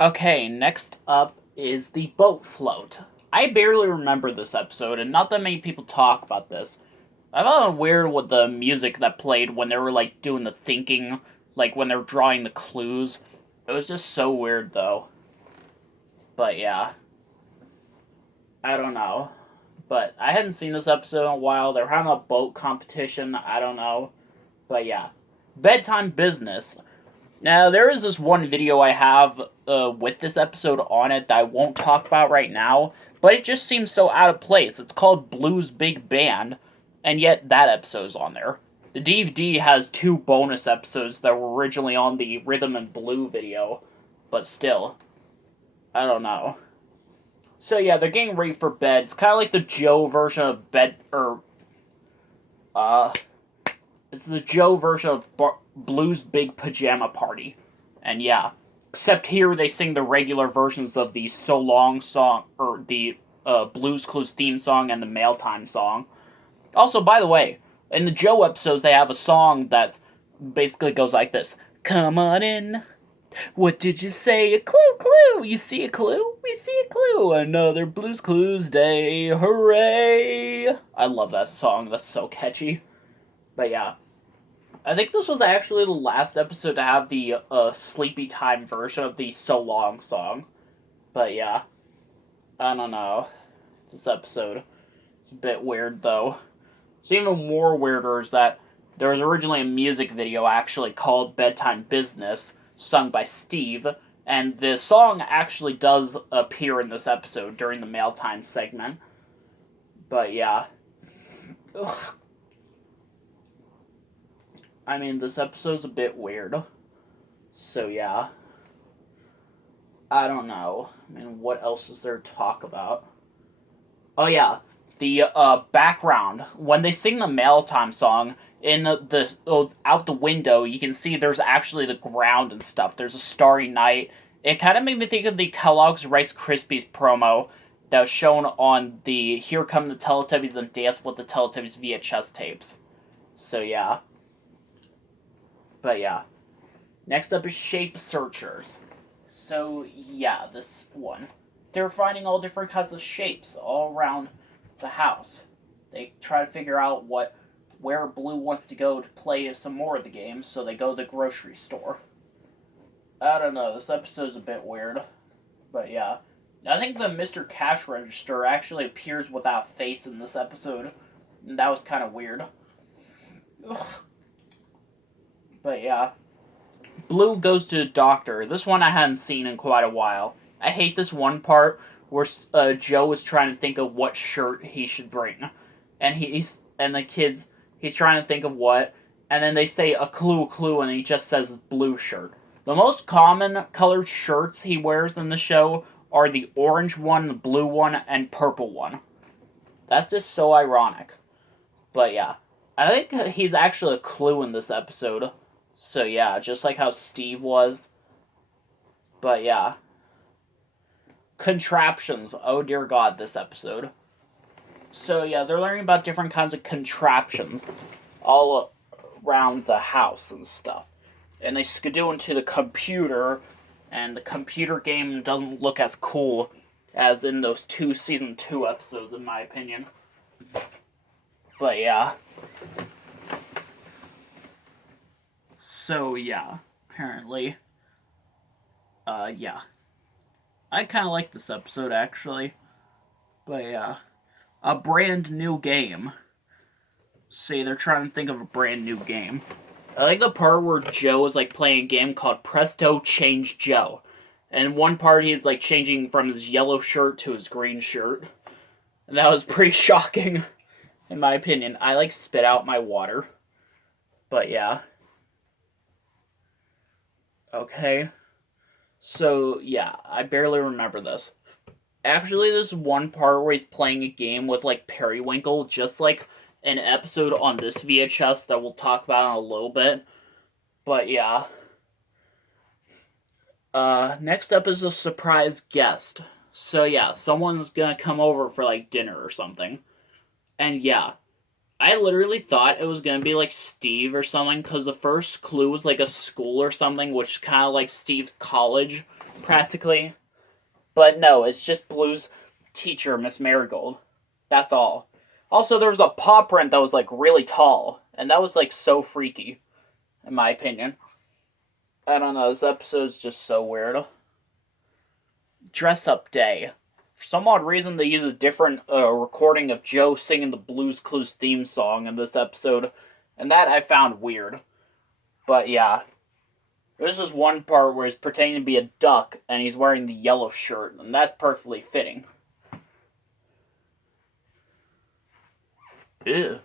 Okay, next up is the boat float. I barely remember this episode, and not that many people talk about this. I thought it was weird with the music that played when they were like doing the thinking, like when they were drawing the clues. It was just so weird though. But yeah, I don't know. But I hadn't seen this episode in a while. They're having a boat competition. I don't know. But yeah, bedtime business. Now, there is this one video I have with this episode on it that I won't talk about right now, but it just seems so out of place. It's called Blues Big Band, and yet that episode's on there. The DVD has two bonus episodes that were originally on the Rhythm and Blue video, but still, I don't know. So yeah, they're getting ready for bed. It's kind of like the Joe version of bed, or uh, it's the Joe version of Blues Big Pajama Party. And yeah, except here they sing the regular versions of the So Long song, or the Blues Clues theme song and the Mail Time song. Also, by the way, in the Joe episodes, they have a song that basically goes like this: Come on in. What did you say? A clue, clue. You see a clue? We see a clue. Another Blues Clues day. Hooray! I love that song. That's so catchy. But yeah, I think this was actually the last episode to have the sleepy time version of the So Long song. But yeah, I don't know. This episode is a bit weird though. It's even more weirder is that there was originally a music video actually called Bedtime Business, sung by Steve, and the song actually does appear in this episode during the mail time segment. But yeah. Ugh. I mean, this episode's a bit weird. So yeah. I don't know. I mean, what else is there to talk about? Oh yeah, the background when they sing the mail time song in out the window, you can see there's actually the ground and stuff. There's a starry night. It kind of made me think of the Kellogg's Rice Krispies promo that was shown on the Here Come the Teletubbies and Dance with the Teletubbies VHS tapes. So yeah, but yeah. Next up is Shape Searchers. So yeah, this one. They're finding all different kinds of shapes all around the house. They try to figure out where Blue wants to go to play some more of the game, so they go to the grocery store. I don't know, this episode's a bit weird. But yeah. I think the Mr. Cash Register actually appears without a face in this episode. And that was kind of weird. Ugh. But yeah. Blue goes to the doctor. This one I hadn't seen in quite a while. I hate this one part where Joe is trying to think of what shirt he should bring, and he's trying to think of what, and then they say a clue, and he just says blue shirt. The most common colored shirts he wears in the show are the orange one, the blue one, and purple one. That's just so ironic. But yeah, I think he's actually a clue in this episode. So yeah, just like how Steve was. But yeah. Contraptions. Oh dear God, this episode. So yeah, they're learning about different kinds of contraptions all around the house and stuff. And they skidoo into the computer, and the computer game doesn't look as cool as in those two season 2 episodes, in my opinion. But yeah. So yeah, apparently. Yeah. I kind of like this episode, actually. But yeah. A brand new game. See, they're trying to think of a brand new game. I like the part where Joe is like playing a game called Presto Change Joe. And one part he's like changing from his yellow shirt to his green shirt. And that was pretty shocking, in my opinion. I like spit out my water. But yeah. Okay. So, yeah, I barely remember this. Actually, there's one part where he's playing a game with, like, Periwinkle, just like an episode on this VHS that we'll talk about in a little bit. But, yeah. Next up is a surprise guest. So, yeah, someone's gonna come over for, like, dinner or something. And, yeah, I literally thought it was gonna be, like, Steve or something, because the first clue was, like, a school or something, which is kind of like Steve's college practically. But no, it's just Blue's teacher, Miss Marigold. That's all. Also, there was a paw print that was, like, really tall. And that was, like, so freaky, in my opinion. I don't know, this episode's just so weird. Dress Up Day. For some odd reason, they use a different recording of Joe singing the Blue's Clues theme song in this episode. And that I found weird. But yeah. There's this one part where he's pretending to be a duck and he's wearing the yellow shirt. And that's perfectly fitting. Ew.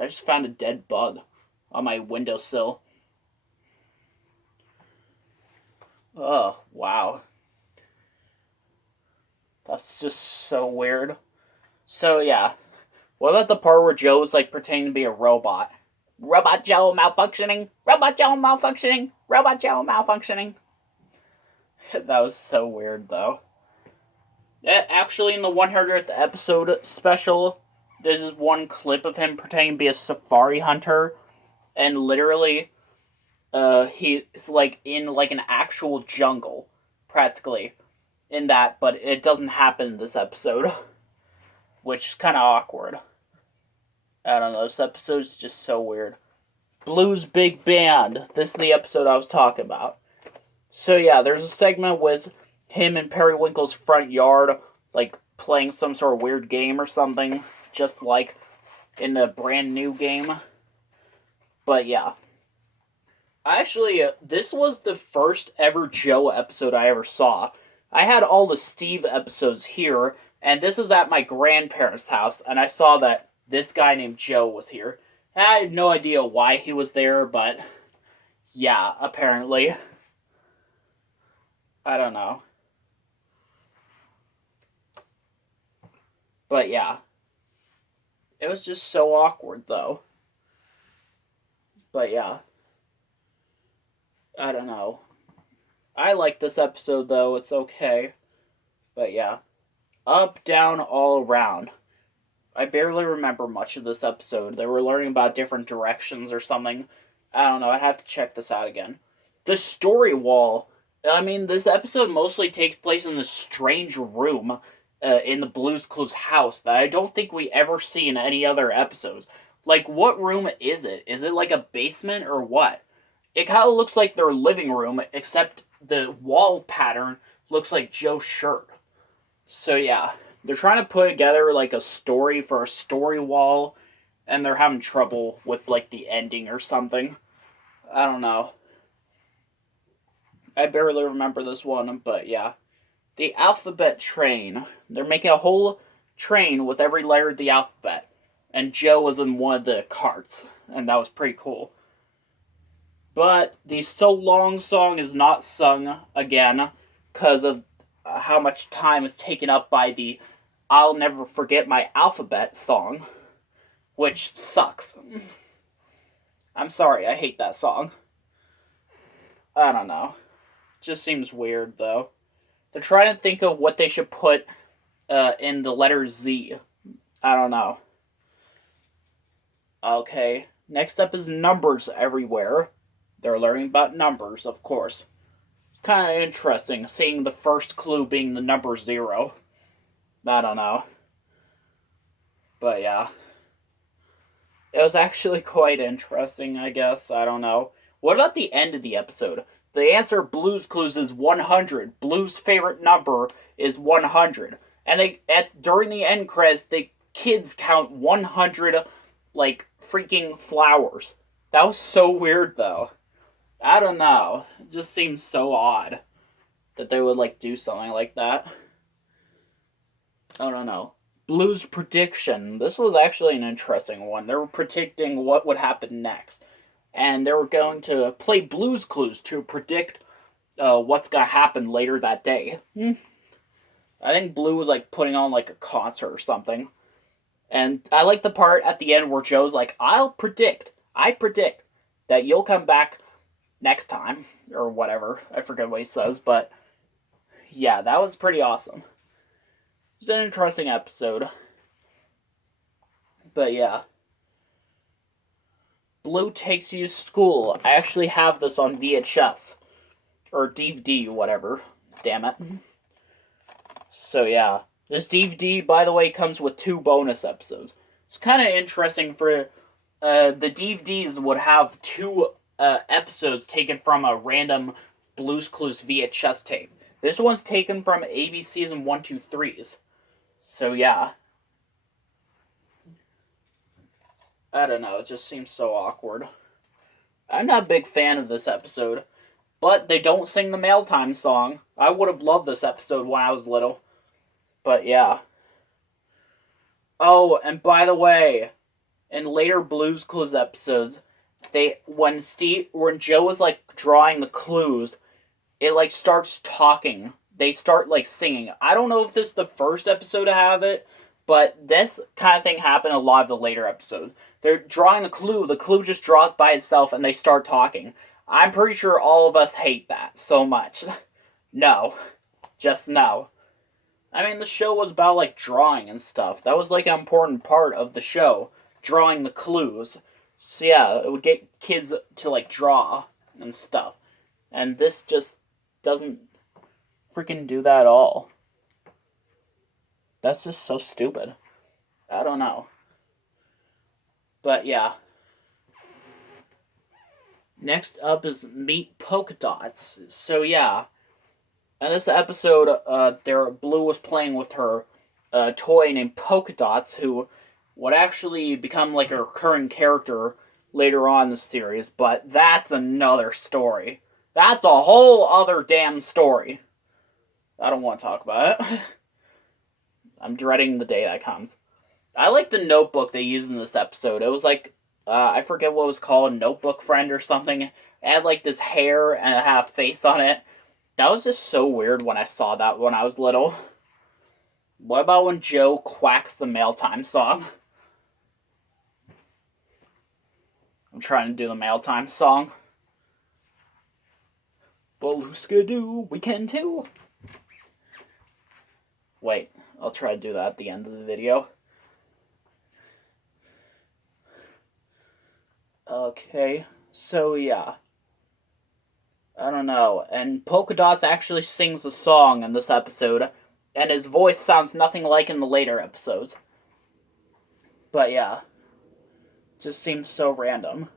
I just found a dead bug on my windowsill. Oh, wow. That's just so weird. So, yeah. What about the part where Joe's, like, pretending to be a robot? Robot Joe malfunctioning! Robot Joe malfunctioning! Robot Joe malfunctioning! That was so weird, though. Actually, in the 100th episode special, there's this one clip of him pretending to be a safari hunter, and literally, he's, like, in, like, an actual jungle, practically, in that, but it doesn't happen in this episode, which is kind of awkward. I don't know, this episode's just so weird. Blue's Big Band. This is the episode I was talking about. So yeah, there's a segment with him in Periwinkle's front yard, like, playing some sort of weird game or something, just like in a brand new game. But yeah. Actually, this was the first ever Joe episode I ever saw. I had all the Steve episodes here, and this was at my grandparents' house, and I saw that this guy named Joe was here. And I had no idea why he was there, but yeah, apparently. I don't know. But yeah. It was just so awkward, though. But yeah. I don't know. I like this episode, though. It's okay. But yeah. Up, down, all around. I barely remember much of this episode. They were learning about different directions or something. I don't know. I'd have to check this out again. The story wall. I mean, this episode mostly takes place in this strange room in the Blue's Clues house that I don't think we ever see in any other episodes. Like, what room is it? Is it like a basement or what? It kind of looks like their living room, except the wall pattern looks like Joe's shirt. So yeah, they're trying to put together like a story for a story wall, and they're having trouble with like the ending or something. I don't know. I barely remember this one, but yeah. The alphabet train. They're making a whole train with every letter of the alphabet. And Joe was in one of the carts, and that was pretty cool. But the So Long song is not sung again because of how much time is taken up by the I'll Never Forget My Alphabet song, which sucks. I'm sorry, I hate that song. I don't know. Just seems weird, though. They're trying to think of what they should put in the letter Z. I don't know. Okay, next up is numbers everywhere. They're learning about numbers, of course. It's kind of interesting, seeing the first clue being the number 0. I don't know. But yeah. It was actually quite interesting, I guess. I don't know. What about the end of the episode? The answer Blue's Clues is 100. Blue's favorite number is 100. And during the end credits, the kids count 100, like, freaking flowers. That was so weird, though. I don't know. It just seems so odd that they would, like, do something like that. I don't know. Blue's prediction. This was actually an interesting one. They were predicting what would happen next. And they were going to play Blue's Clues to predict what's going to happen later that day. I think Blue was, like, putting on, like, a concert or something. And I like the part at the end where Joe's like, I predict that you'll come back next time. Or whatever. I forget what he says, but yeah, that was pretty awesome. It was an interesting episode. But yeah. Blue Takes You to School. I actually have this on VHS. Or DVD, whatever. Damn it. So yeah. This DVD, by the way, comes with 2 bonus episodes. It's kind of interesting for... the DVDs would have 2 episodes taken from a random Blue's Clues VHS tape. This one's taken from ABC season 1, 2, 3's. So yeah. I don't know, it just seems so awkward. I'm not a big fan of this episode. But they don't sing the Mail Time song. I would have loved this episode when I was little. But yeah. Oh, and by the way, in later Blue's Clues episodes, when Joe was like drawing the clues, it like starts talking. They start like singing. I don't know if this is the first episode to have it, but this kind of thing happened in a lot of the later episodes. They're drawing the clue just draws by itself, and they start talking. I'm pretty sure all of us hate that so much. No. Just no. I mean, the show was about, like, drawing and stuff. That was, like, an important part of the show. Drawing the clues. So, yeah, it would get kids to, like, draw and stuff. And this just doesn't freaking do that at all. That's just so stupid. I don't know. But, yeah. Next up is Meet Polka Dots. So yeah, in this episode, Blue was playing with her toy named Polka Dots, who would actually become like a recurring character later on in the series. But that's another story. That's a whole other damn story. I don't want to talk about it. I'm dreading the day that comes. I like the notebook they used in this episode. It was like I forget what it was called, Notebook Friend or something. It had like this hair and it had a face on it. That was just so weird when I saw that when I was little. What about when Joe quacks the Mail Time song? I'm trying to do the Mail Time song. Balooska-doo, we can too. Wait, I'll try to do that at the end of the video. Okay, so yeah. I don't know. And Polka Dots actually sings a song in this episode, and his voice sounds nothing like in the later episodes. But yeah. Just seems so random.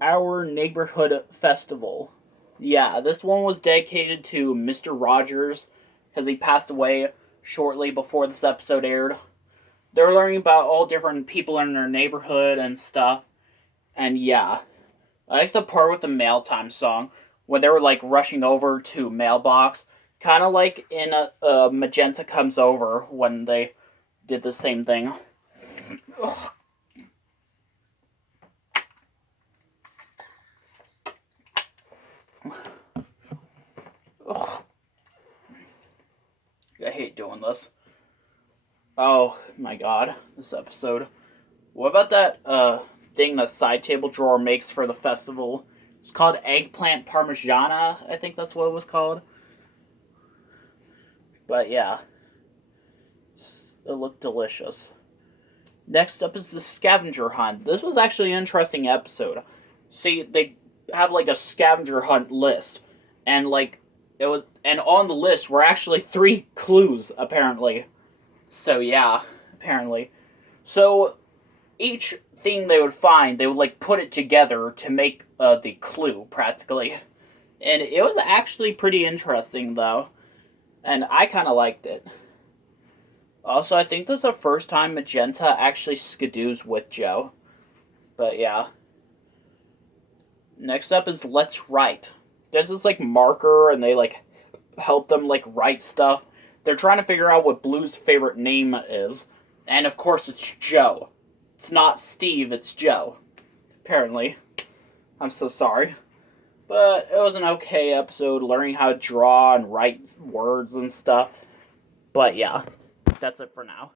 Our Neighborhood Festival. Yeah, this one was dedicated to Mr. Rogers, because he passed away shortly before this episode aired. They're learning about all different people in their neighborhood and stuff. And yeah, I like the part with the Mail Time song, when they were like rushing over to mailbox. Kind of like in Magenta Comes Over, when they did the same thing. Ugh. Ugh. I hate doing this. Oh my god, this episode. What about that thing the side table drawer makes for the festival? It's called Eggplant Parmigiana, I think that's what it was called. But yeah, it looked delicious. Next up is the Scavenger Hunt. This was actually an interesting episode. See, they have like a scavenger hunt list, and like and on the list were actually 3 clues apparently. So yeah, apparently. So each thing they would find, they would like put it together to make the clue practically, and it was actually pretty interesting though, and I kind of liked it. Also, I think this is the first time Magenta actually skidoos with Joe. But yeah. Next up is Let's Write. There's this like marker, and they like help them like write stuff. They're trying to figure out what Blue's favorite name is, and of course it's Joe. It's not Steve, it's Joe. Apparently. I'm so sorry. But it was an okay episode, learning how to draw and write words and stuff. But yeah, that's it for now.